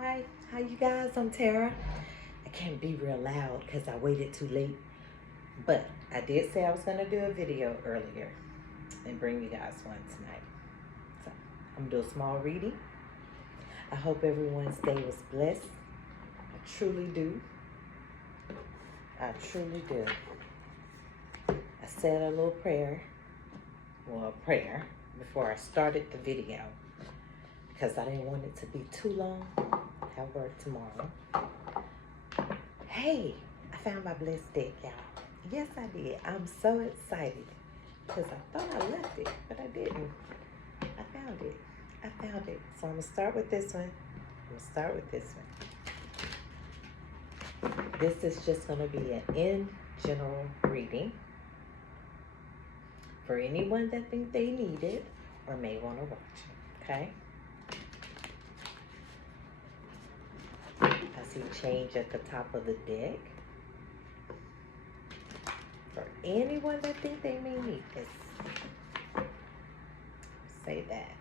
Hi, you guys? I'm Tara. I can't be real loud because I waited too late, but I did say I was going to do a video earlier and bring you guys one tonight. So I'm going to do a small reading. I hope everyone's day was blessed. I truly do. I truly do. I said a little prayer, before I started the video because I didn't want it to be too long. I have work tomorrow. Hey, I found my blessed deck, y'all. Yes, I did. I'm so excited because I thought I left it, but I didn't. I found it. So I'm going to start with this one. This is just going to be an in general reading for anyone that think they need it or may want to watch it, okay? I see change at the top of the deck. For anyone that think they may need this, say that.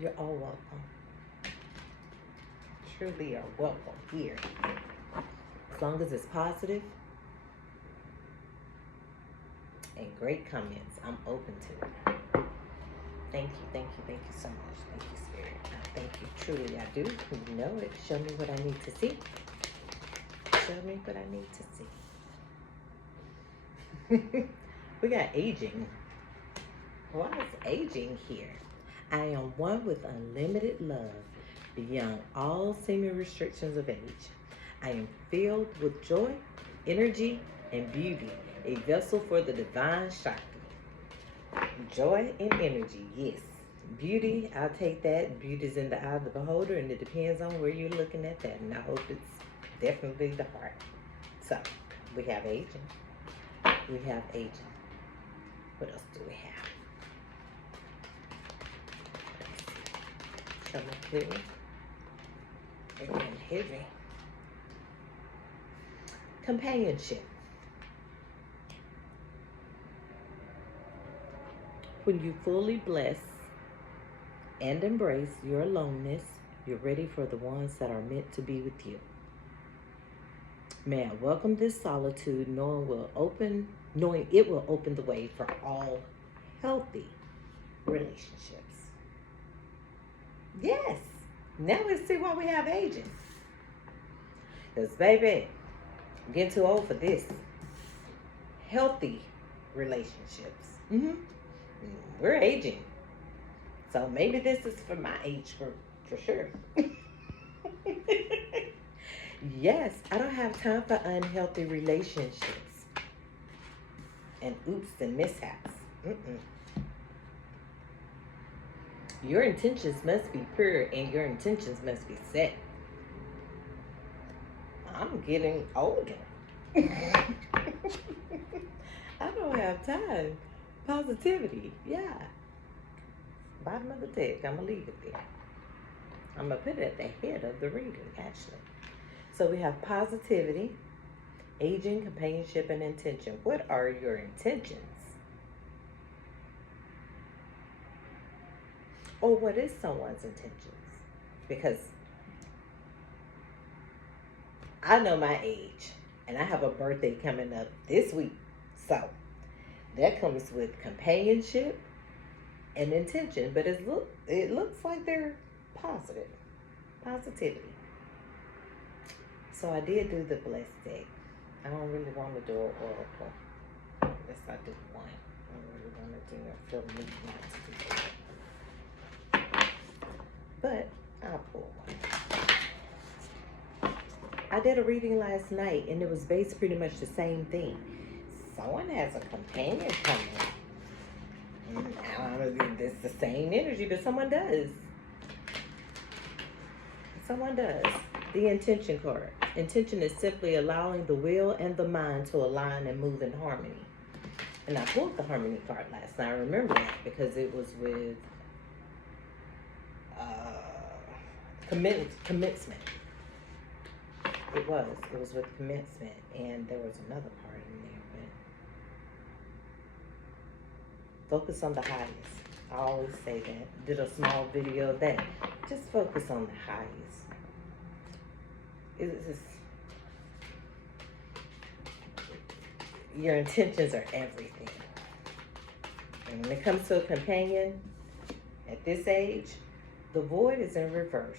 You're all welcome. Truly are welcome here. As long as it's positive and great comments, I'm open to it. Thank you so much. Thank you, Spirit. I thank you. Truly, I do. You know it. Show me what I need to see. We got aging. Why is aging here? I am one with unlimited love beyond all seeming restrictions of age. I am filled with joy, energy, and beauty, a vessel for the divine Shakti. Joy and energy, yes. Beauty, I'll take that. Beauty's in the eye of the beholder, and it depends on where you're looking at that. And I hope it's definitely the heart. So, we have aging. What else do we have? Show me clearly. It's getting heavy. Companionship. When you fully bless and embrace your aloneness, you're ready for the ones that are meant to be with you. May I welcome this solitude, knowing it will open the way for all healthy relationships. Yes. Now let's see why we have aging. Because, baby, I'm getting too old for this. Healthy relationships. We're aging. So maybe this is for my age group, for sure. Yes, I don't have time for unhealthy relationships and oops and mishaps. Your intentions must be pure and your intentions must be set. I'm getting older. I don't have time. Positivity, yeah. Bottom of the deck, I'm going to leave it there. I'm going to put it at the head of the reading, actually. So we have positivity, aging, companionship, and intention. What are your intentions? Or what is someone's intentions? Because I know my age, and I have a birthday coming up this week. So that comes with companionship and intention, but it looks like they're positivity. So I did do the blessed deck. I don't really want to do an oracle. Unless I do one. I don't really want to do it. I feel need not to do that. But I'll pull one. I did a reading last night, and it was based pretty much the same thing. Someone has a companion coming. I don't know if it's the same energy, but someone does. The intention card. Intention is simply allowing the will and the mind to align and move in harmony. And I pulled the harmony card last night. I remember that because it was with commencement. It was with commencement, and there was another part in there, but focus on the highest. I always say that. Did a small video of that. Just focus on the highest. It's your intentions are everything. And when it comes to a companion, at this age, the void is in reverse.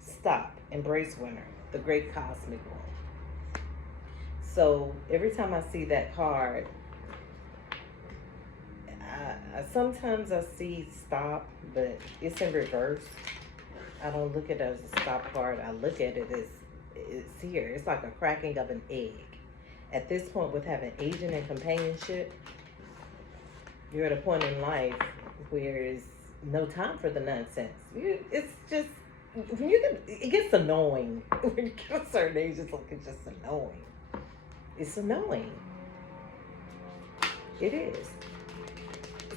Stop, embrace winter, the great cosmic one. So every time I see that card, sometimes I see stop, but it's in reverse. I don't look at it as a stop card. I look at it as it's here. It's like a cracking of an egg. At this point, with having aging and companionship, you're at a point in life where there's no time for the nonsense. It's just, it gets annoying. When you get a certain age, it's just annoying. It's annoying. It is.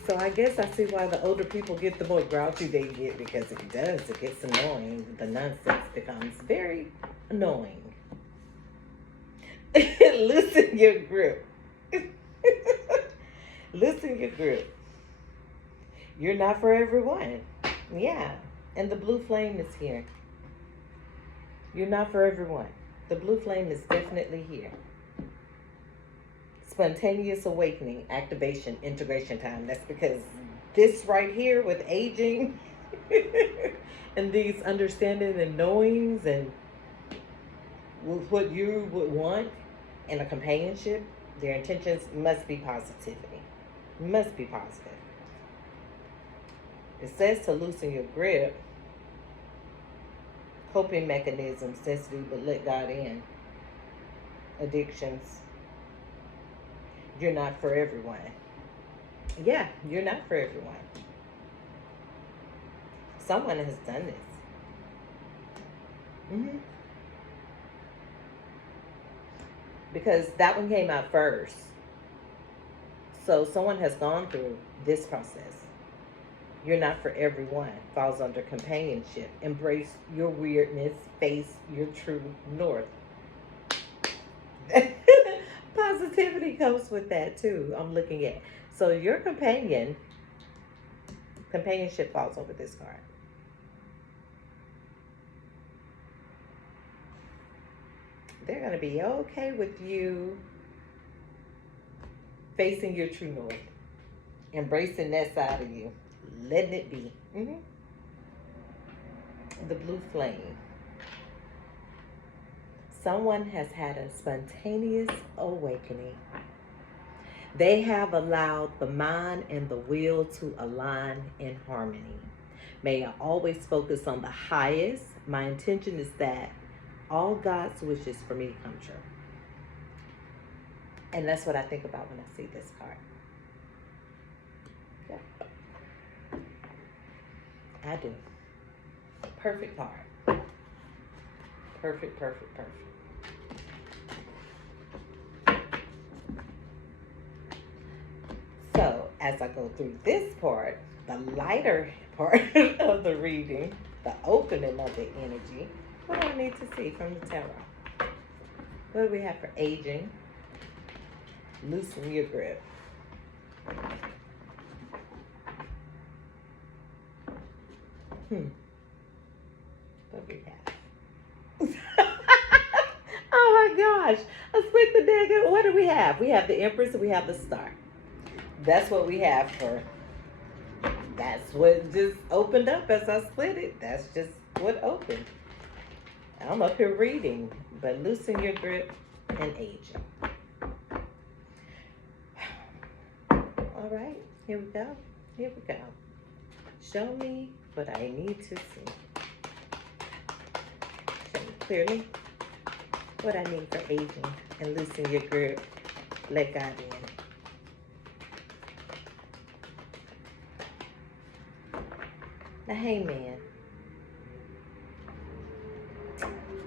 So I guess I see why the older people get the more grouchy they get, because it does. It gets annoying. The nonsense becomes very annoying. Loosen your grip. Loosen your grip. You're not for everyone. Yeah. And the blue flame is here. You're not for everyone. The blue flame is definitely here. Spontaneous awakening, activation, integration time. That's because this right here with aging and these understanding and knowings and what you would want in a companionship, their intentions must be positivity. Must be positive. It says to loosen your grip. Coping mechanisms, sensitive but let God in. Addictions. You're not for everyone. Yeah, you're not for everyone. Someone has done this. Because that one came out first. So someone has gone through this process. You're not for everyone. Falls under companionship. Embrace your weirdness. Face your true north. Positivity comes with that too. I'm looking at. So your companionship falls over this card. They're going to be okay with you facing your true north. Embracing that side of you. Letting it be. The blue flame. Someone has had a spontaneous awakening. They have allowed the mind and the will to align in harmony. May I always focus on the highest. My intention is that all God's wishes for me to come true. And that's what I think about when I see this card. Yeah. I do. Perfect card. Perfect, perfect, perfect. So, as I go through this part, the lighter part of the reading, the opening of the energy, what do I need to see from the tarot? What do we have for aging? Loosen your grip. What do we have? Oh my gosh. I split the dagger. What do we have? We have the Empress and we have the Star. That's what we have for. That's what just opened up as I split it. That's just what opened. I'm up here reading, but loosen your grip and aging. All right, here we go. Here we go. Show me what I need to see. Show me clearly what I need for aging and loosen your grip. Let God in. The Hangman.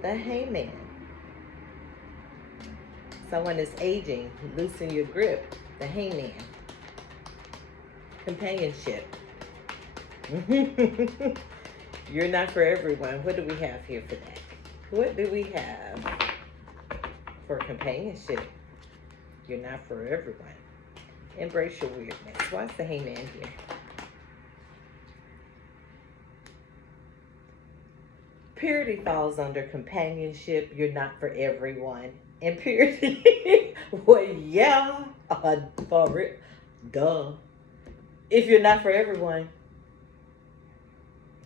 The Hangman. Someone is aging. Loosen your grip. The Hangman. Companionship. You're not for everyone. What do we have here for that? What do we have for companionship? You're not for everyone. Embrace your weirdness. Why's the Hangman here? Purity falls under companionship. You're not for everyone. And purity, well, yeah, for it, duh. If you're not for everyone,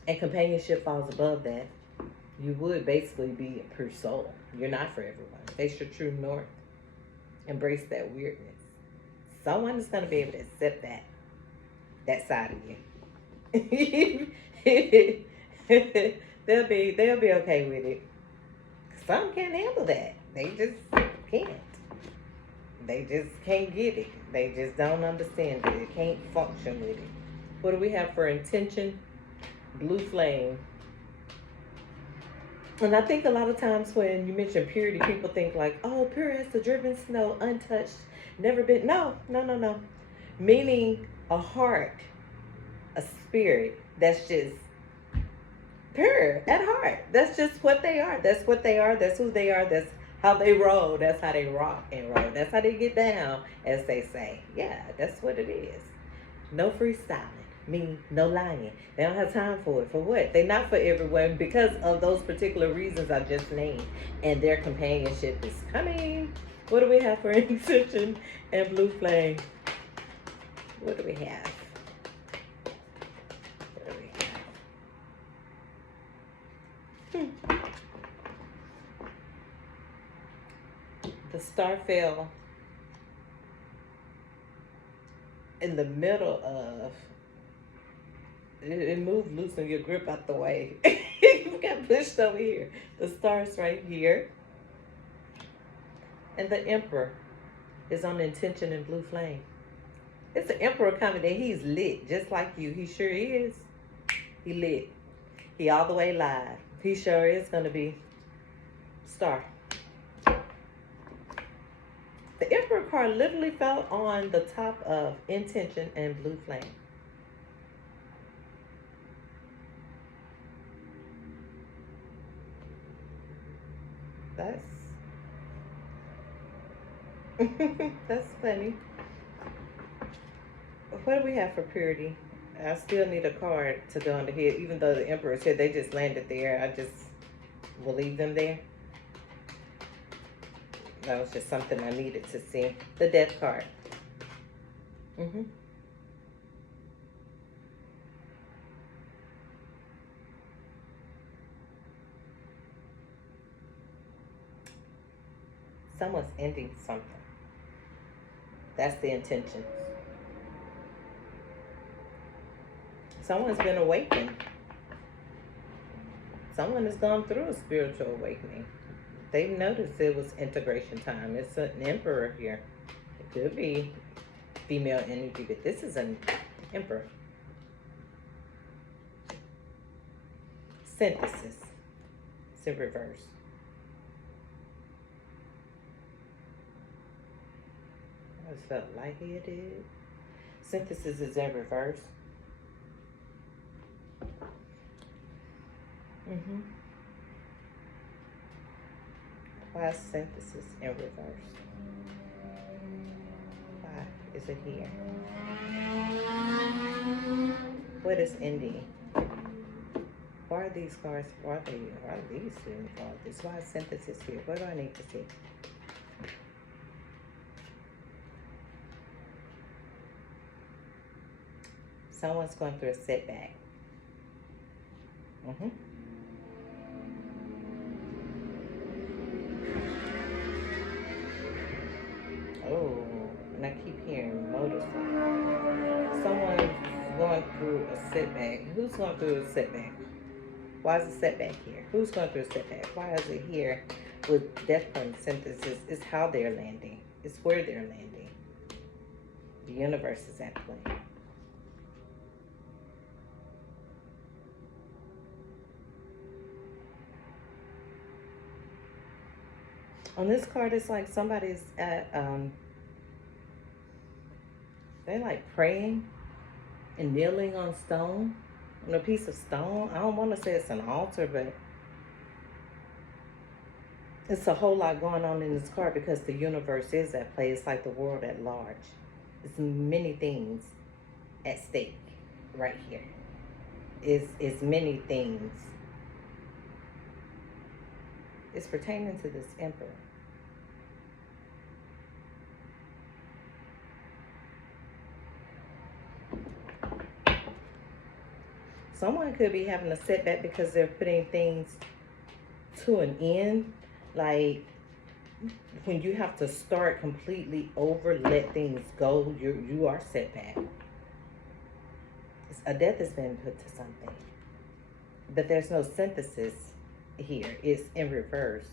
and companionship falls above that, you would basically be a pure soul. You're not for everyone. Face your true north. Embrace that weirdness. Someone is going to be able to accept that side of you. they'll be okay with it. Some can't handle that. They just can't. They just can't get it. They just don't understand it. They can't function with it. What do we have for intention? Blue flame. And I think a lot of times when you mention purity, people think like, oh, pure as the driven snow, untouched, never been. No, no, no, no. Meaning a heart, a spirit that's just pure at heart. That's just what they are. That's what they are. That's who they are. That's how they roll. That's how they rock and roll. That's how they get down, as they say. Yeah, that's what it is. No freestyling. Mean no lying. They don't have time for it. For what? They're not for everyone because of those particular reasons I just named. And their companionship is coming. What do we have for intention and blue flame? What do we have? What do we have? The star fell in the middle of. It moved, loosen your grip out the way. You got pushed over here. The star's right here. And the emperor is on intention and blue flame. It's the emperor coming in. He's lit, just like you. He sure is. He lit. He all the way live. He sure is going to be star. The emperor card literally fell on the top of intention and blue flame. That's funny. What do we have for purity? I still need a card to go on the head, even though the emperor said they just landed there. I just will leave them there. That was just something I needed to see. The death card. Someone's ending something. That's the intention. Someone's been awakened. Someone has gone through a spiritual awakening. They've noticed it was integration time. It's an emperor here. It could be female energy, but this is an emperor. Synthesis. It's in reverse. I just felt lightheaded. Synthesis is in reverse. Why is synthesis in reverse? Why is it here? What is ending? Why are these cards? Why are these doing this? Why is synthesis here? What do I need to see? Someone's going through a setback. Oh, and I keep hearing motorcycle. Someone's going through a setback. Who's going through a setback? Why is a setback here? Who's going through a setback? Why is it here with death from synthesis? It's how they're landing. It's where they're landing. The universe is at play. On this card, it's like somebody's at, they're like praying and kneeling on stone, on a piece of stone. I don't want to say it's an altar, but it's a whole lot going on in this card because the universe is at play. It's like the world at large. It's many things at stake right here. It's many things It's pertaining to this emperor. Someone could be having a setback because they're putting things to an end. Like when you have to start completely over, let things go, you are set back. A death has been put to something. But there's no synthesis here. It's in reverse.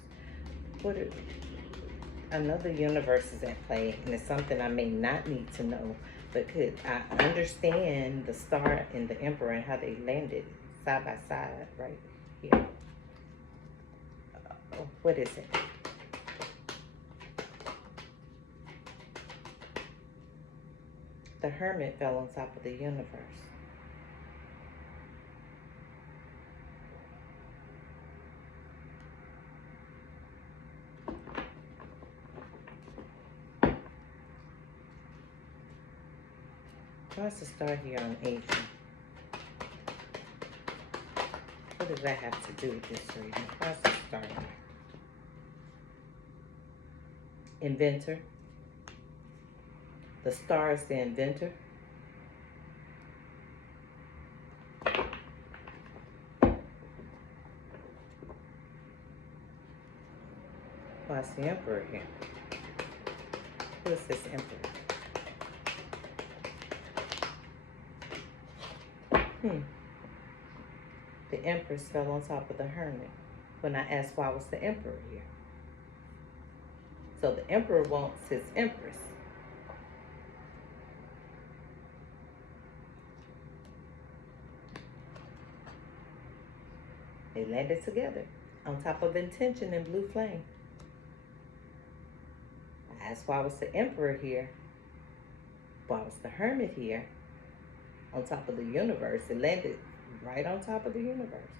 Another universe is at play, and it's something I may not need to know, but could I understand the star and the emperor and how they landed side by side right here. What is it? The hermit fell on top of the universe. What's the star here on aging? What does that have to do with this reading? What's the star here? Inventor. The star is the inventor. What's the emperor here? Who is this emperor? The empress fell on top of the hermit. When I asked why was the emperor here? So the emperor wants his empress. They landed together on top of intention and blue flame. I asked why was the emperor here? Why was the hermit here? On top of the universe. It landed right on top of the universe.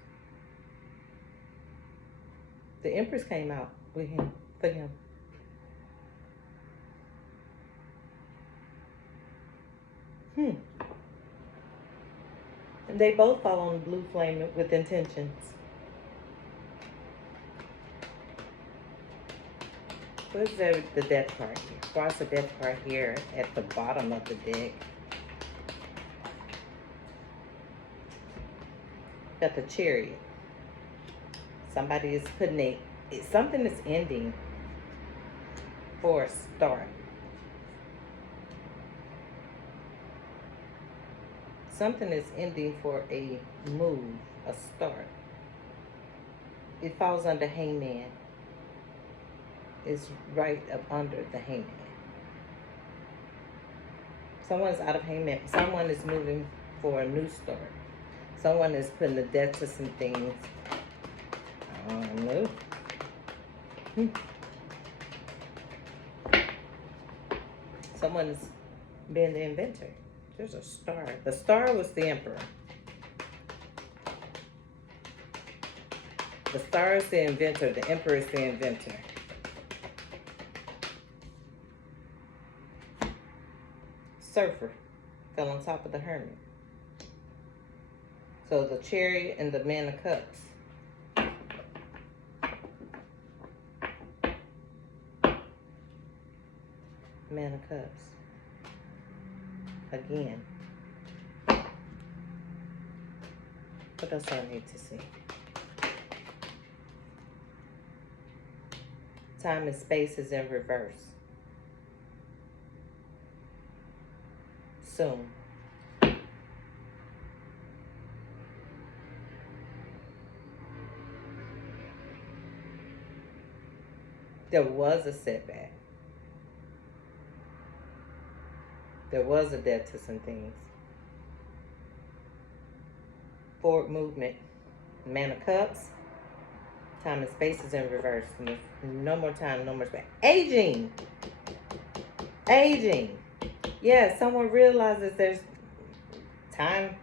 The empress came out with him, for him. And they both fall on the blue flame with intentions. Where's the death card here? Why's the death card here at the bottom of the deck? Got the Chariot. Somebody is putting something is ending for a start. Something is ending for a move, a start. It falls under Hangman. It's right up under the Hangman. Someone's out of Hangman. Someone is moving for a new start. Someone is putting a death to some things. I don't know. Someone is being the inventor. There's a star. The star was the emperor. The star is the inventor. The emperor is the inventor. Surfer fell on top of the hermit. So the Chariot and the Man of Cups. Man of Cups. Again. What else do I need to see? Time and space is in reverse. Soon. There was a setback. There was a death to some things. Forward movement. Man of Cups. Time and space is in reverse. No more time, no more space. Aging. Aging. Yeah, someone realizes there's time.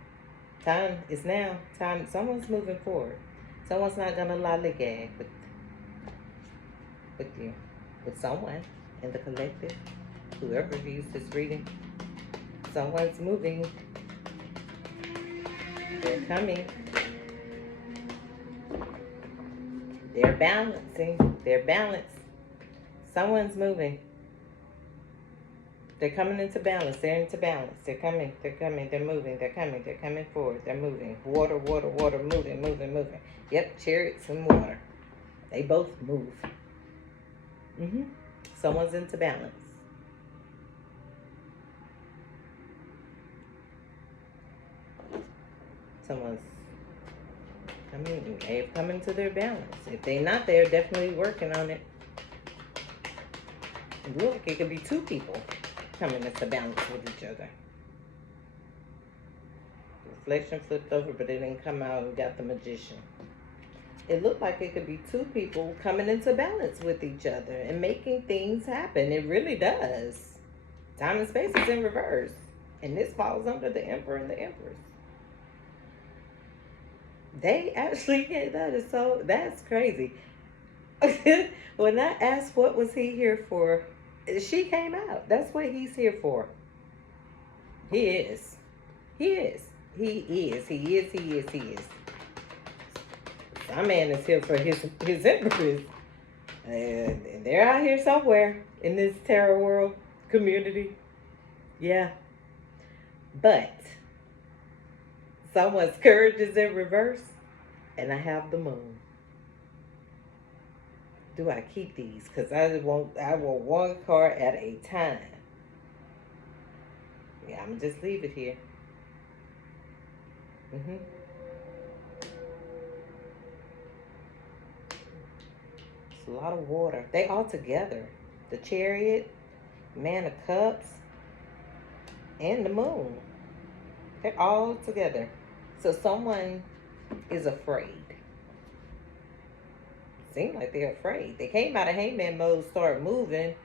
Time is now. Time. Someone's moving forward. Someone's not gonna lollygag with you, with someone in the collective, whoever views this reading. Someone's moving. They're coming. They're balancing. They're balanced. Someone's moving. They're coming into balance. They're into balance. They're coming. They're coming. They're moving. They're coming. They're coming forward. They're moving. Water, water, water. Moving, moving, moving. Yep, chariots and water. They both move. Someone's into balance. Someone's coming. They've come into their balance. If they're not, they're definitely working on it. Look, it could be two people coming into balance with each other. Reflection flipped over, but it didn't come out. We got the Magician. It looked like it could be two people coming into balance with each other and making things happen. It really does. Time and space is in reverse. And this falls under the Emperor and the Empress. They actually, that's crazy. When I asked what was he here for, she came out. That's what he's here for. He is. He is. He is. He is. He is. He is. Some man is here for his empress. And they're out here somewhere in this tarot world community. Yeah. But someone's courage is in reverse. And I have the moon. Do I keep these? Because I want one card at a time. Yeah, I'm going to just leave it here. It's a lot of water. They all together. The Chariot, Man of Cups, and the Moon. They're all together. So someone is afraid. Seem like they're afraid. They came out of hangman mode, start moving.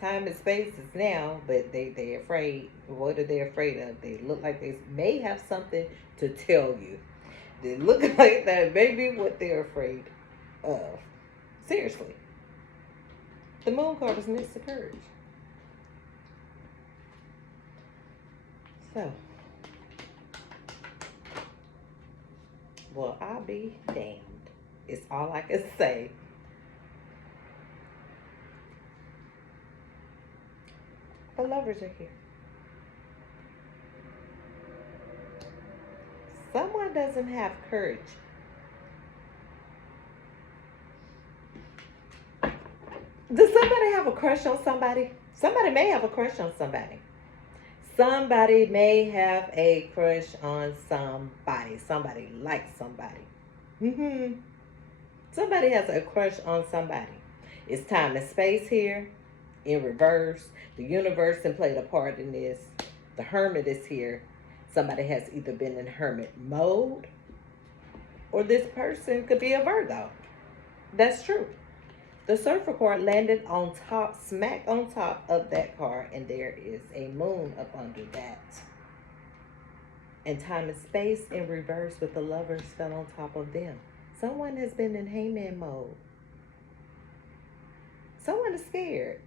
Time and space is now, but they're afraid. What are they afraid of? They look like they may have something to tell you. They look like that may be what they're afraid of. Seriously. The Moon card is next to courage. So, well, I'll be damned. It's all I can say. The Lovers are here. Someone doesn't have courage. Does somebody have a crush on somebody? Somebody may have a crush on somebody. Somebody may have a crush on somebody. Somebody likes somebody. Somebody has a crush on somebody. It's time and space here in reverse. The universe has played a part in this. The Hermit is here. Somebody has either been in hermit mode or this person could be a Virgo. That's true. The Surfer card landed on top, smack on top of that card, and there is a moon up under that. And time and space in reverse with the Lovers fell on top of them. Someone has been in hangman mode. Someone is scared.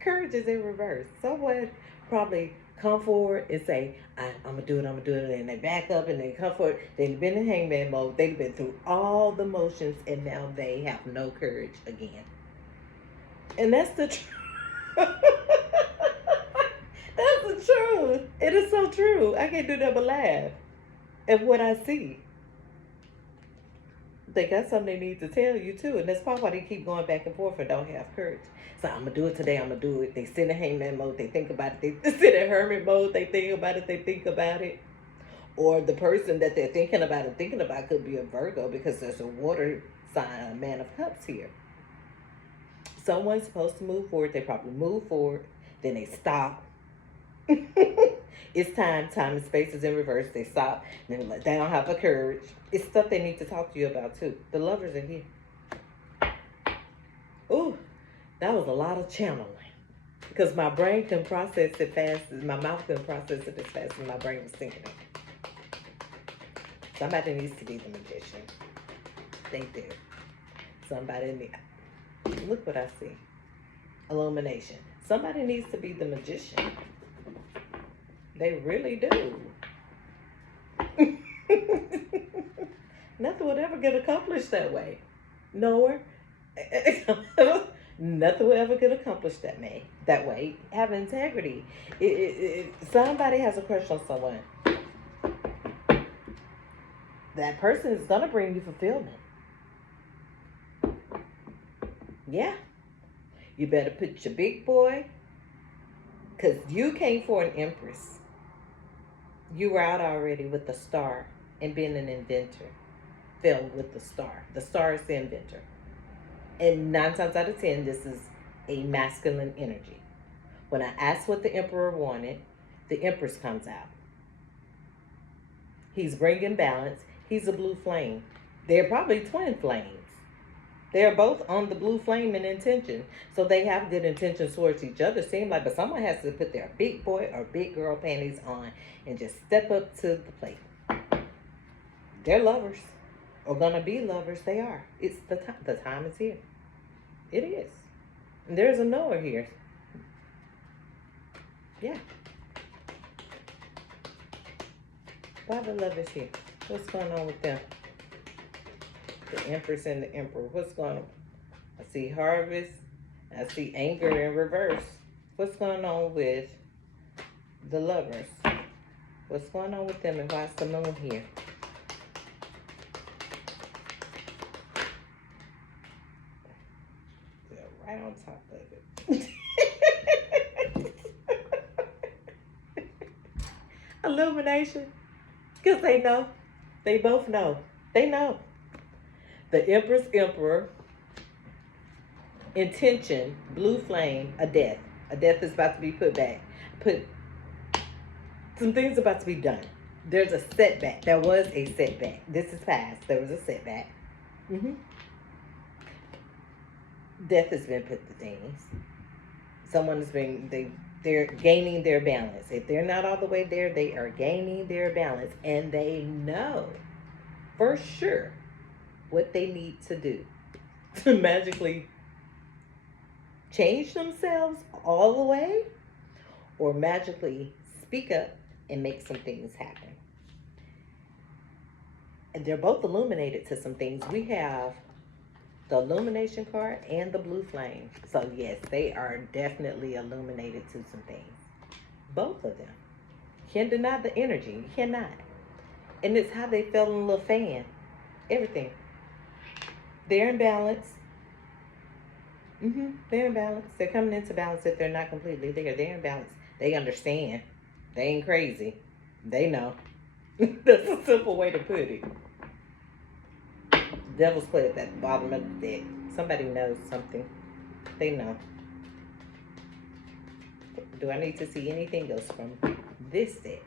Courage is in reverse. Someone probably come forward and say, I'm going to do it, I'm going to do it. And they back up and they come forward. They've been in hangman mode. They've been through all the motions and now they have no courage again. And that's the truth. That's the truth. It is so true. I can't do that but laugh at what I see. They got something they need to tell you too. And that's probably why they keep going back and forth and don't have courage. So I'm going to do it today. I'm going to do it. They sit in hangman mode. They think about it. They sit in hermit mode. They think about it. They think about it. Or the person that they're thinking about and thinking about could be a Virgo because there's a water sign, a Man of Cups here. Someone's supposed to move forward. They probably move forward. Then they stop. It's time and space is in reverse. They stop. Then they don't have the courage. It's stuff they need to talk to you about too. The Lovers are here. Ooh, that was a lot of channeling. Because my brain can process it fast. My mouth can process it as fast as my brain was thinking it. Somebody needs to be the Magician. They do. Somebody needs. Look what I see. Illumination. Somebody needs to be the Magician. They really do. Nothing would ever get accomplished that way. Nowhere. Nothing will ever get accomplished that way. Have integrity. If somebody has a crush on someone, that person is gonna bring you fulfillment. Yeah, you better put your big boy, cause you came for an empress. You were out already with the star and being an inventor. Fell with the star. The star is the inventor, and 9 times out of 10, this is a masculine energy. When I asked what the emperor wanted, the empress comes out. He's bringing balance. He's a blue flame. They're probably twin flames. They're both on the blue flame in intention. So they have good intentions towards each other, seem like, but someone has to put their big boy or big girl panties on and just step up to the plate. They're lovers. Or gonna be lovers. They are. It's the time. The time is here. It is. And there's a knower here. Yeah. Why the lovers here? What's going on with them? The Empress and the Emperor. What's going on? I see harvest. I see anger in reverse. What's going on with the lovers? What's going on with them, and why is the moon here? They're right on top of it. Illumination. Because they know. They both know. They know. The Empress, Emperor, intention, blue flame, a death. A death is about to be put back. Some things about to be done. There's a setback. There was a setback. This is past. There was a setback. Death has been put to things. Someone has been, they're gaining their balance. If they're not all the way there, they are gaining their balance. And they know for sure what they need to do to magically change themselves all the way, or magically speak up and make some things happen. And they're both illuminated to some things. We have the illumination card and the blue flame. So yes, they are definitely illuminated to some things. Both of them. Can't deny the energy. You cannot. And it's how they fell in a little fan. Everything. They're in balance. They're in balance. They're coming into balance if they're not completely there. They're in balance. They understand. They ain't crazy. They know. That's a simple way to put it. Devil's play at the bottom of the deck. Somebody knows something. They know. Do I need to see anything else from this deck?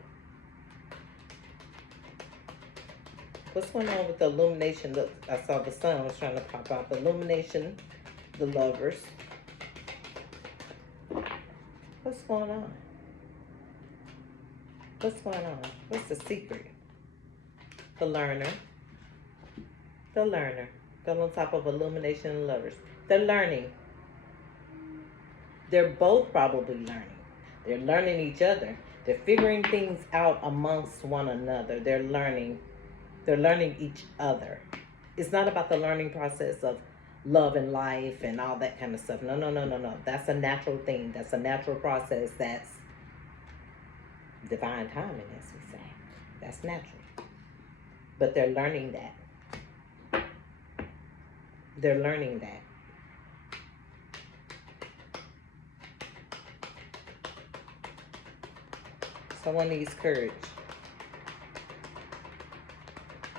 What's going on with the illumination? Look, I saw the sun was trying to pop out. The illumination, the lovers. What's going on? What's going on? What's the secret? The learner. The learner. Still on top of illumination and lovers. They're learning. They're both probably learning. They're learning each other. They're figuring things out amongst one another. They're learning. They're learning each other. It's not about the learning process of love and life and all that kind of stuff. No, no, no, no, no. That's a natural thing. That's a natural process. That's divine timing, as we say. That's natural. But they're learning that. They're learning that. Someone needs courage.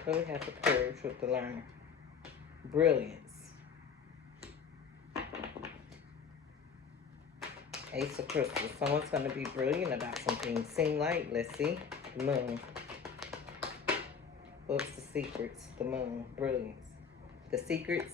What do we have for courage with the learner? Brilliance. Ace of Crystals. Someone's going to be brilliant about something. Sing light. Let's see. The moon. What's the secrets? The moon. Brilliance. The secrets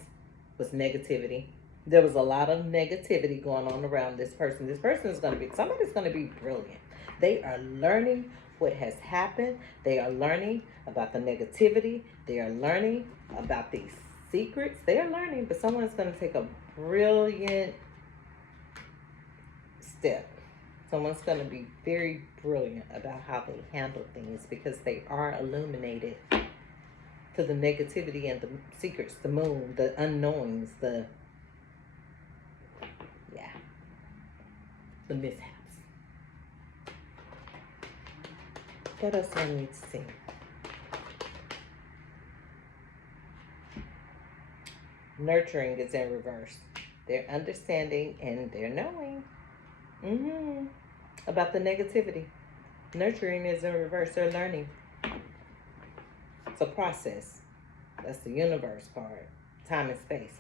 was negativity. There was a lot of negativity going on around this person. This person is going to be, somebody's going to be brilliant. They are learning what has happened. They are learning about the negativity. They are learning about these secrets. They are learning, but someone's going to take a brilliant step. Someone's going to be very brilliant about how they handle things because they are illuminated. to the negativity and the secrets, the moon, the unknowings, the mishaps. What else I need to see? Nurturing is in reverse. They're understanding and they're knowing about the negativity. Nurturing is in reverse. They're learning. It's a process. That's the universe part. Time and space.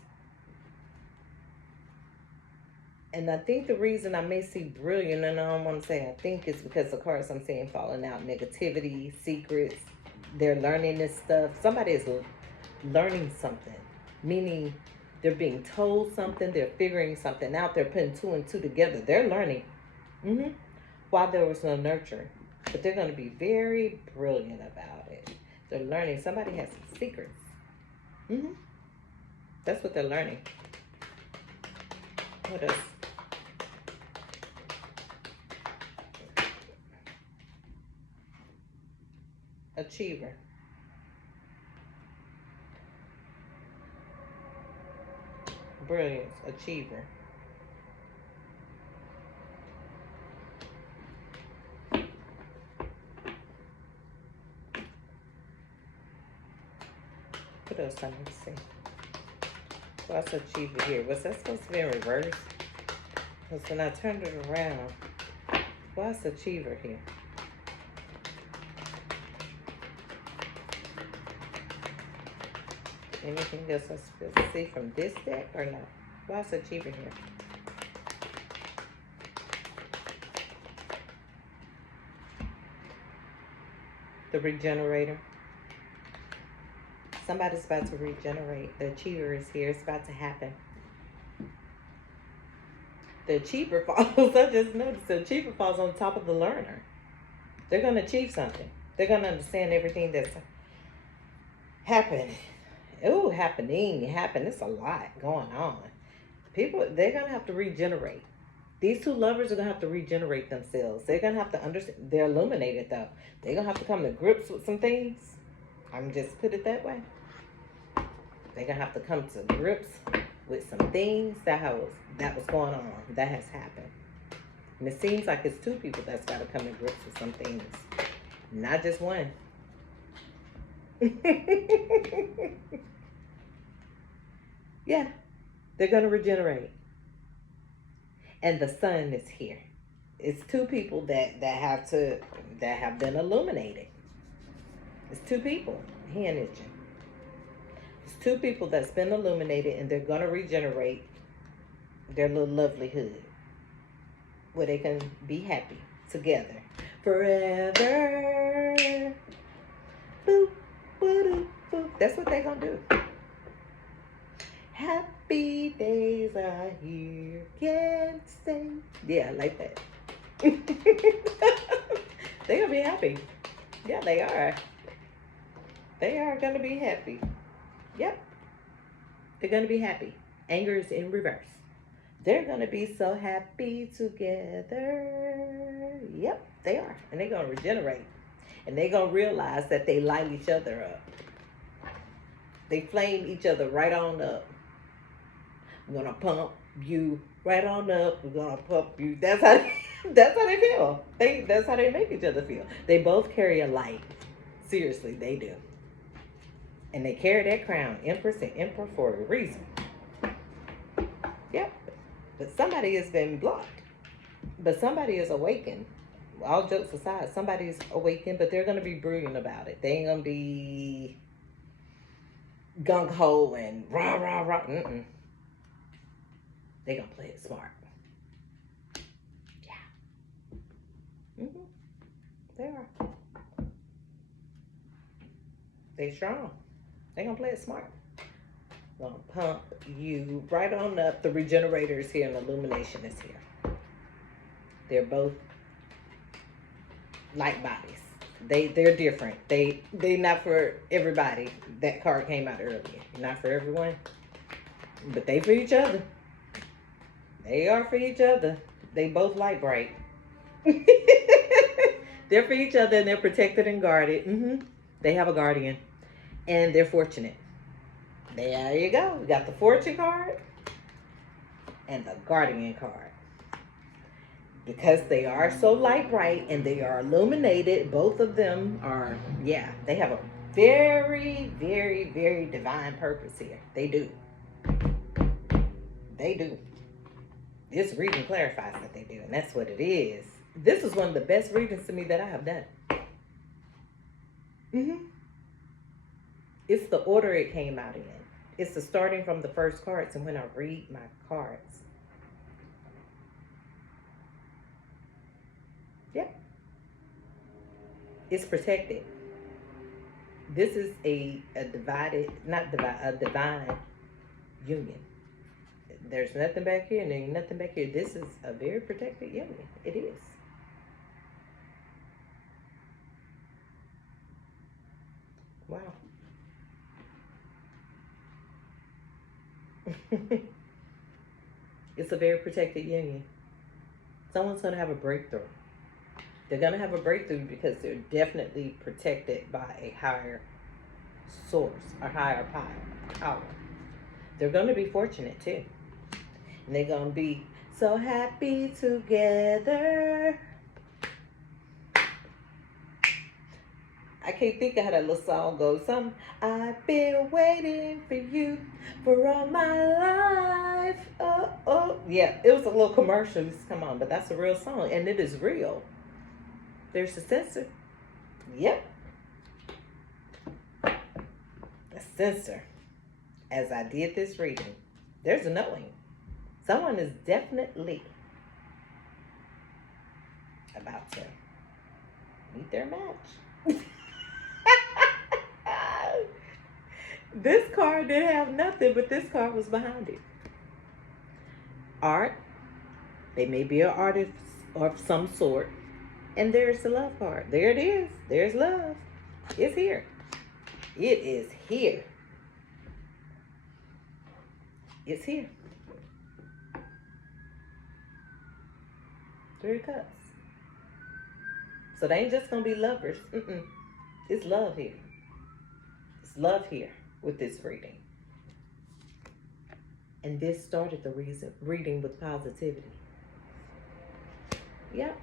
And I think the reason I may see brilliant, and I don't want to say I think, is because the cards I'm seeing falling out, negativity, secrets, they're learning this stuff. Somebody is learning something, meaning they're being told something, they're figuring something out, they're putting two and two together. They're learning. While there was no nurture. But they're going to be very brilliant about it. They're learning. Somebody has some secrets. That's what they're learning. What else? Achiever. Brilliance. Achiever. What else I need to see? What's achiever here? Was that supposed to be in reverse? Because when I turned it around, what's achiever here? Anything else I'm supposed to see from this deck or no? What's achiever here? The regenerator. Somebody's about to regenerate. The achiever is here. It's about to happen. The achiever falls. I just noticed the achiever falls on top of the learner. They're going to achieve something. They're going to understand everything that's happening. Ooh, happening. It's a lot going on. People, they're going to have to regenerate. These two lovers are going to have to regenerate themselves. They're going to have to understand. They're illuminated, though. They're going to have to come to grips with some things. I'm just put it that way. They're going to have to come to grips with some things that was going on. That has happened. And it seems like it's two people that's got to come to grips with some things. Not just one. Yeah. They're going to regenerate. And the sun is here. It's two people that have been illuminated. It's two people. Hand itching. It's two people that's been illuminated, and they're gonna regenerate their little lovelyhood, where they can be happy together forever. Boop, boop, boop. That's what they're gonna do. Happy days are here. Can't stay. Yeah, like that. They're gonna be happy. Yeah, they are. They are going to be happy. Yep. They're going to be happy. Anger is in reverse. They're going to be so happy together. Yep, they are. And they're going to regenerate. And they're going to realize that they light each other up. They flame each other right on up. We're going to pump you right on up. We're going to pump you. That's how they feel. That's how they make each other feel. They both carry a light. Seriously, they do. And they carry that crown, Empress and Emperor, for a reason. Yep. But somebody has been blocked. But somebody is awakened. All jokes aside, somebody's awakened, but they're going to be brilliant about it. They ain't going to be gung-ho and rah, rah, rah. They're going to play it smart. Yeah. They are. They strong. They're going to play it smart. Going to pump you right on up. The regenerator is here and illumination is here. They're both light bodies. They're different. They not for everybody. That card came out earlier. Not for everyone. But they for each other. They are for each other. They both light bright. They're for each other and they're protected and guarded. They have a guardian. and they're fortunate. There you go. We got the fortune card and the guardian card. Because they are so light bright and they are illuminated, both of them are, yeah, they have a very, very, very divine purpose here. They do. They do. This reading clarifies that they do, and that's what it is. This is one of the best readings to me that I have done. It's the order it came out in. It's the starting from the first cards, and when I read my cards, yeah, it's protected. This is a divided, not divide, a divine union. There's nothing back here and there's nothing back here. This is a very protected union. It is. Wow. It's a very protected union. Someone's going to have a breakthrough. They're going to have a breakthrough because they're definitely protected by a higher source or higher power. They're going to be fortunate too. And they're going to be so happy together. I can't think of how that little song goes. I've been waiting for you for all my life. Oh, oh. Yeah, it was a little commercial. Come on, but that's a real song. And it is real. There's a censor. Yep. A censor. As I did this reading, there's a knowing. Someone is definitely about to meet their match. This card didn't have nothing, but this card was behind it. Art. They may be an artist of some sort. And there's the love card. There it is. There's love. It's here. It is here. It's here. 3 of Cups. So they ain't just going to be lovers. It's love here. It's love here with this reading. And this started the reading with positivity. Yep.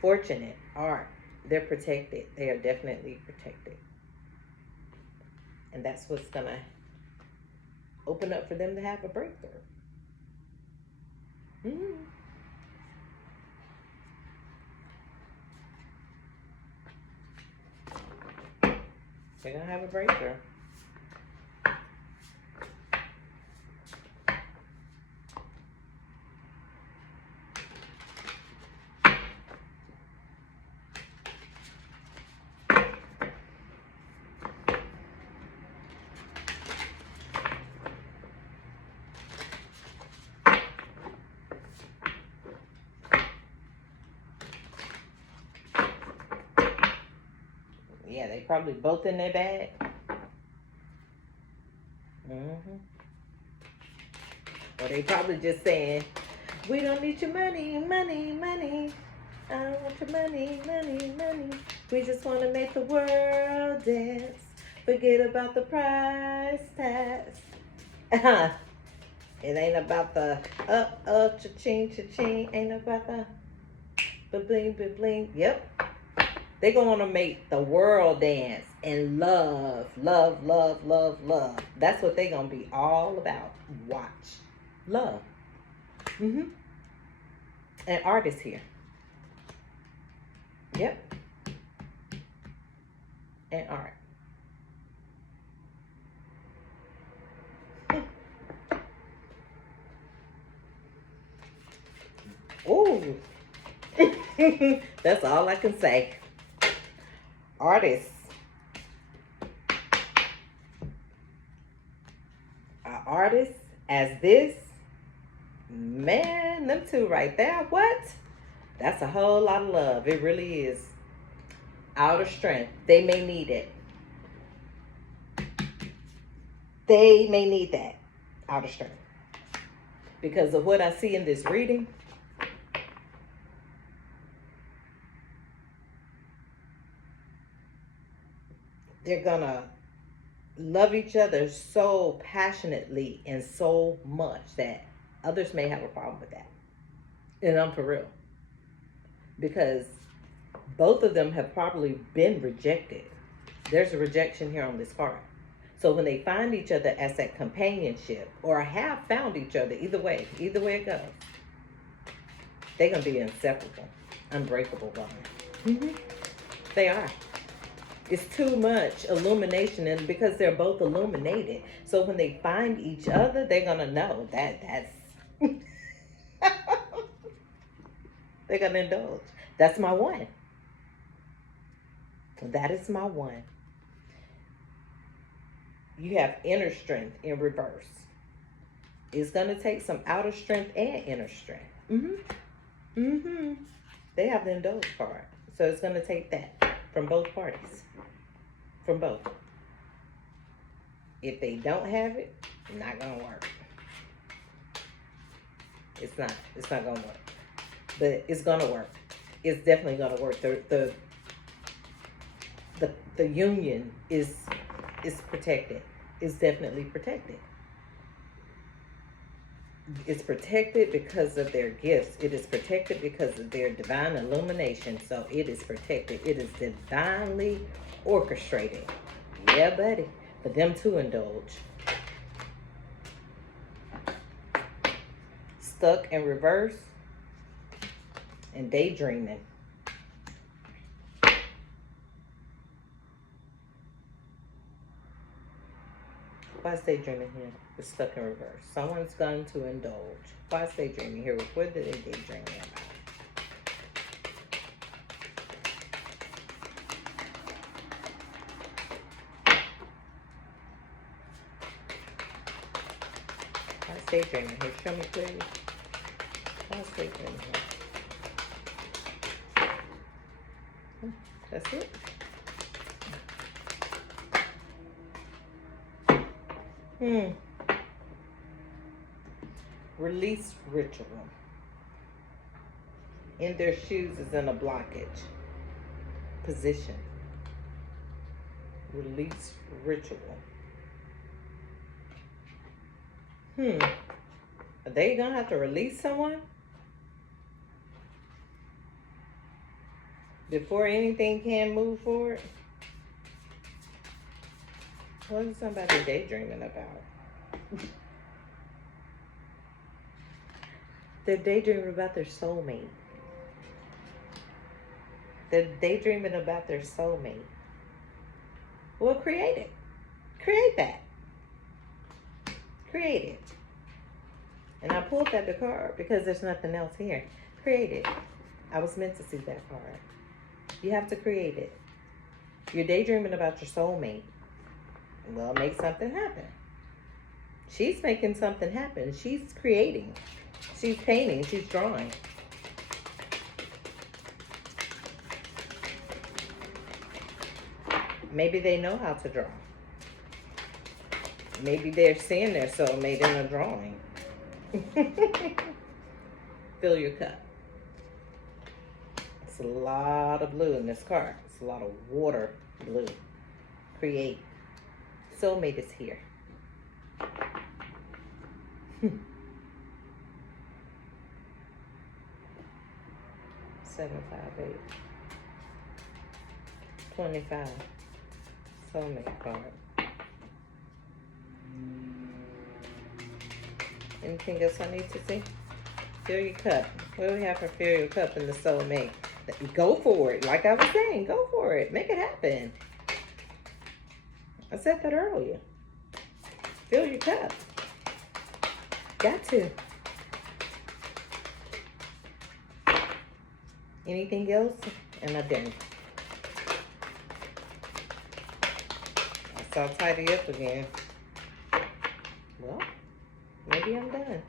Fortunate, art. They're protected. They are definitely protected. And that's what's going to open up for them to have a breakthrough. They're going to have a breakthrough. Yeah, they probably both in their bag. Or they probably just saying, we don't need your money, money, money. I don't want your money, money, money. We just want to make the world dance. Forget about the price tags. It ain't about the cha-ching, cha-ching. Ain't about the ba-bling, ba-bling. Yep. They're going to make the world dance and love, love, love, love, love. That's what they're going to be all about. Watch. Love. And art is here. Yep. And art. Ooh. That's all I can say. Artists. An artist as this. Man, them two right there. What? That's a whole lot of love. It really is. Outer strength. They may need it. They may need that. Outer strength. Because of what I see in this reading. they're gonna love each other so passionately and so much that others may have a problem with that. And I'm for real. Because both of them have probably been rejected. There's a rejection here on this card. So when they find each other as that companionship, or have found each other, either way it goes, they're gonna be inseparable, unbreakable bond. They are. It's too much illumination, and because they're both illuminated, so when they find each other, they're gonna know that's they're gonna indulge. That's my one. That is my one. You have inner strength in reverse. It's gonna take some outer strength and inner strength. They have the indulge card, so it's gonna take that from both parties. From both. If they don't have it, not gonna work. It's not gonna work. But it's gonna work. It's definitely gonna work. The union is protected. It's definitely protected. It's protected because of their gifts. It is protected because of their divine illumination. So it is protected. It is divinely orchestrated. Yeah, buddy. For them to indulge. Stuck in reverse and daydreaming. Why is daydreaming here? It's stuck in reverse. Someone's going to indulge. Why is daydreaming here? What did they daydream about? Why is daydreaming here? Show me, please. Why is daydreaming here? That's it. Release ritual. In their shoes is in a blockage position. Release ritual. Are they gonna have to release someone before anything can move forward? What is somebody daydreaming about? They're daydreaming about their soulmate. They're daydreaming about their soulmate. Well, create it. Create that. Create it. And I pulled that the card because there's nothing else here. Create it. I was meant to see that card. You have to create it. You're daydreaming about your soulmate. Well, make something happen. She's making something happen. She's creating. She's painting. She's drawing. Maybe they know how to draw. Maybe they're seeing their soulmate in a drawing. Fill your cup. It's a lot of blue in this card. It's a lot of water blue. Create. Soulmate is here. 7, 5, 8. 25. Soulmate card. Anything else I need to see? Fill your cup. What do we have for fill your cup in the soulmate? Go for it. Like I was saying, go for it. Make it happen. I said that earlier. Fill your cup. Got to. Anything else? And I didn't. So I'll tidy up again. Well, maybe I'm done.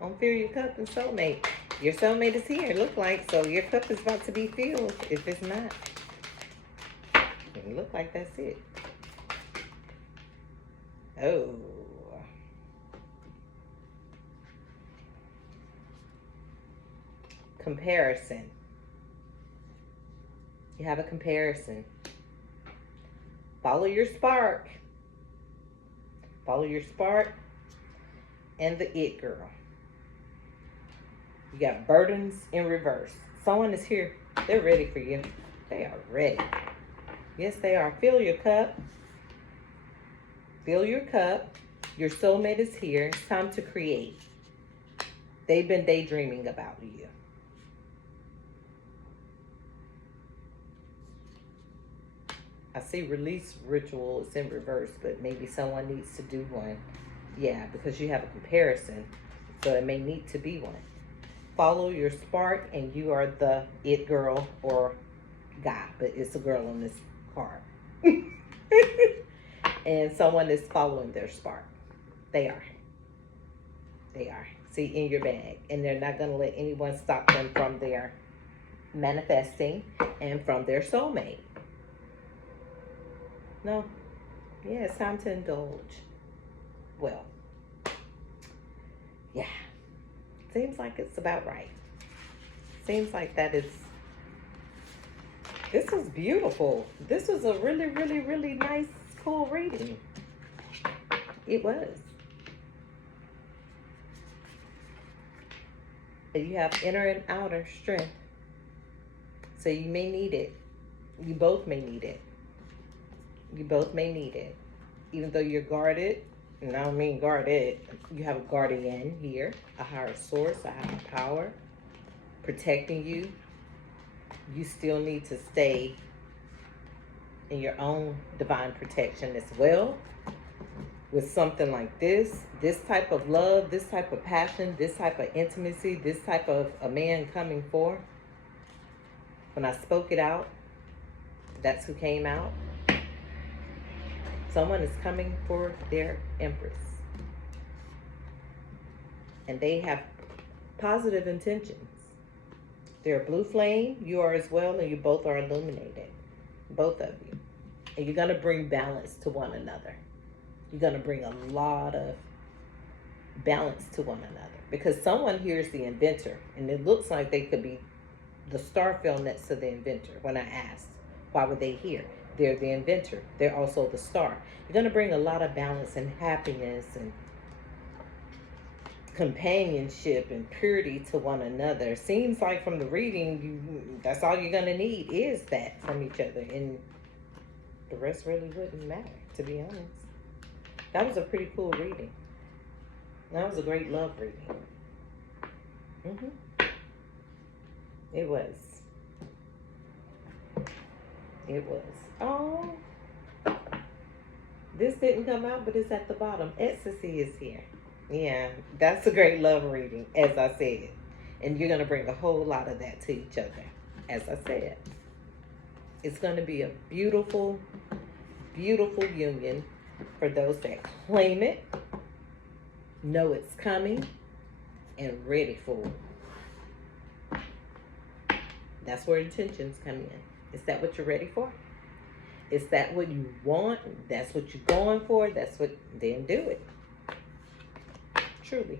On fill your cup and soulmate. Your soulmate is here, look like. So your cup is about to be filled. If it's not, it look like that's it. Oh. Comparison. You have a comparison. Follow your spark. Follow your spark and the it girl. You got burdens in reverse. Someone is here. They're ready for you. They are ready. Yes, they are. Fill your cup. Fill your cup. Your soulmate is here. It's time to create. They've been daydreaming about you. I see release ritual is in reverse, but maybe someone needs to do one. Yeah, because you have a comparison, so it may need to be one. Follow your spark, and you are the it girl or guy, but it's a girl on this card. And someone is following their spark. They are. They are. See, in your bag. And they're not going to let anyone stop them from their manifesting and from their soulmate. No. Yeah, it's time to indulge. Well, yeah. Seems like it's about right. Seems like that is... This was beautiful. This was a really, really, really nice, cool reading. It was. You have inner and outer strength. So you may need it. You both may need it. You both may need it. Even though you're guarded, and I don't mean guarded, you have a guardian here, a higher source, a higher power protecting you. You still need to stay in your own divine protection as well. With something like this type of love, this type of passion, this type of intimacy, this type of a man coming forth. When I spoke it out, that's who came out. Someone is coming for their empress. And they have positive intentions. They're a blue flame. You are as well, and you both are illuminated. Both of you. And you're going to bring balance to one another. You're going to bring a lot of balance to one another. Because someone here is the inventor. And it looks like they could be the star fell next to the inventor. When I asked, why were they here? They're the inventor. They're also the star. You're going to bring a lot of balance and happiness and companionship and purity to one another. Seems like from the reading, that's all you're going to need is that from each other. And the rest really wouldn't matter, to be honest. That was a pretty cool reading. That was a great love reading. It was. It was. Oh. This didn't come out, but it's at the bottom. Ecstasy is here. Yeah, that's a great love reading, as I said. And you're going to bring a whole lot of that to each other, as I said. It's going to be a beautiful, beautiful union for those that claim it, know it's coming, and ready for it. That's where intentions come in. Is that what you're ready for? Is that what you want? That's what you're going for? That's what, then do it. Truly.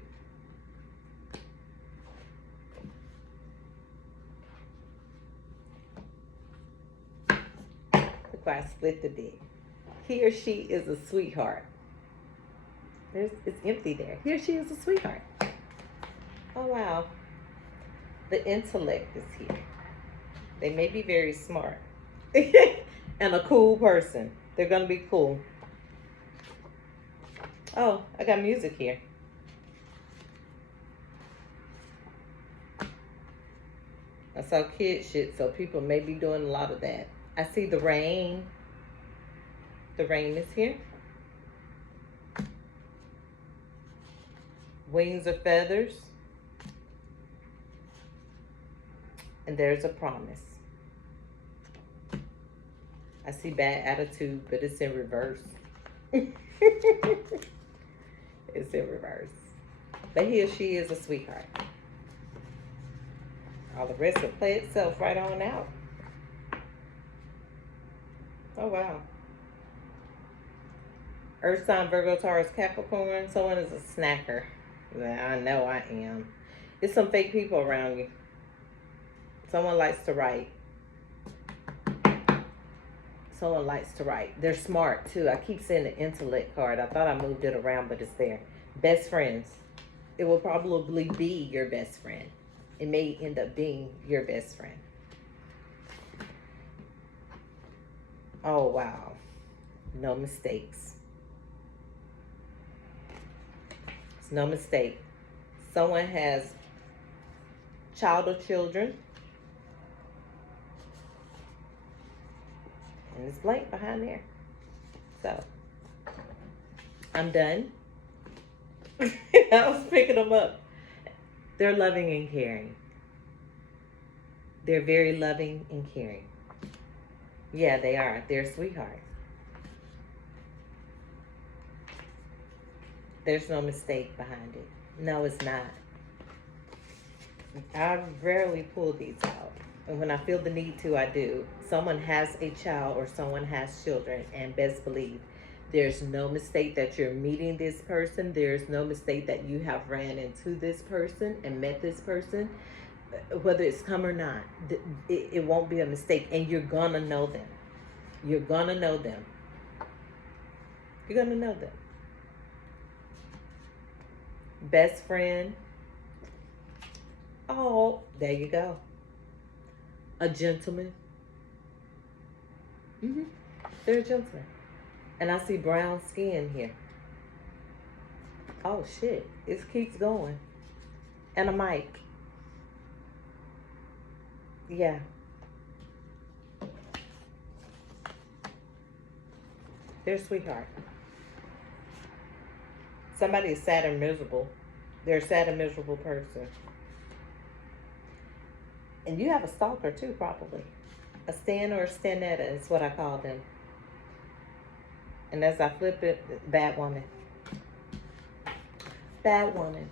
Look why I split the deck. He or she is a sweetheart. It's empty there. He or she is a sweetheart. Oh, wow. The intellect is here. They may be very smart. And a cool person. They're going to be cool. Oh, I got music here. I saw kid shit, so people may be doing a lot of that. I see the rain. The rain is here. Wings or feathers. And there's a promise. I see bad attitude, but it's in reverse. It's in reverse. But he or she is a sweetheart. All the rest will play itself right on out. Oh, wow. Earth sign, Virgo, Taurus, Capricorn. Someone is a snacker. I know I am. There's some fake people around you. Someone likes to write. Someone likes to write. They're smart too. I keep saying the intellect card. I thought I moved it around, but it's there. Best friends. It will probably be your best friend. It may end up being your best friend. Oh, wow. No mistakes. It's no mistake. Someone has child or children. And it's blank behind there. So, I'm done. I was picking them up. They're loving and caring. They're very loving and caring. Yeah, they are. They're sweethearts. There's no mistake behind it. No, it's not. I rarely pull these out. And when I feel the need to, I do. Someone has a child or someone has children, and best believe there's no mistake that you're meeting this person. There's no mistake that you have ran into this person and met this person. Whether it's come or not, it won't be a mistake. And you're gonna know them. You're gonna know them. You're gonna know them. Best friend. Oh, there you go. A gentleman. They're a gentleman. And I see brown skin here. Oh, shit. It keeps going. And a mic. Yeah. They're a sweetheart. Somebody is sad and miserable. They're a sad and miserable person. And you have a stalker too, probably. A stan or a stanetta is what I call them. And as I flip it, bad woman. Bad woman.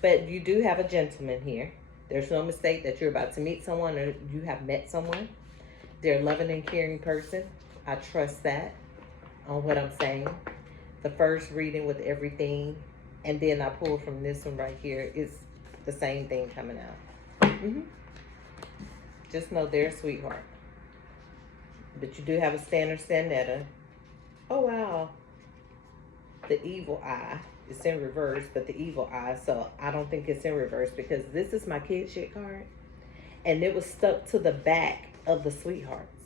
But you do have a gentleman here. There's no mistake that you're about to meet someone or you have met someone. They're a loving and caring person. I trust that on what I'm saying. The first reading with everything. And then I pull from this one right here. It's the same thing coming out. Just know they're a sweetheart. But you do have a stan or stanetta. Oh, wow. The evil eye. It's in reverse, but the evil eye. So I don't think it's in reverse because this is my kid shit card. And it was stuck to the back of the sweethearts.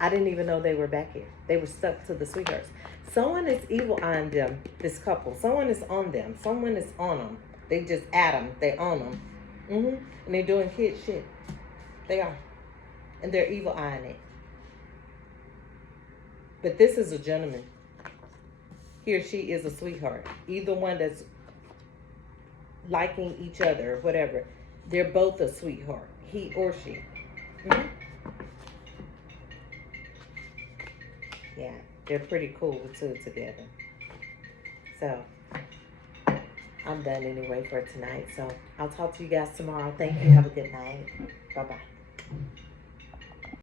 I didn't even know they were back here. They were stuck to the sweethearts. Someone is evil eyeing them, this couple. Someone is on them. Someone is on them. They just at them. They on them. And they're doing kid shit. They are. And they're evil eyeing it. But this is a gentleman. He or she is a sweetheart. Either one that's liking each other or whatever. They're both a sweetheart. He or she. Yeah, they're pretty cool too together. So, I'm done anyway for tonight. So, I'll talk to you guys tomorrow. Thank you. Have a good night. Bye-bye.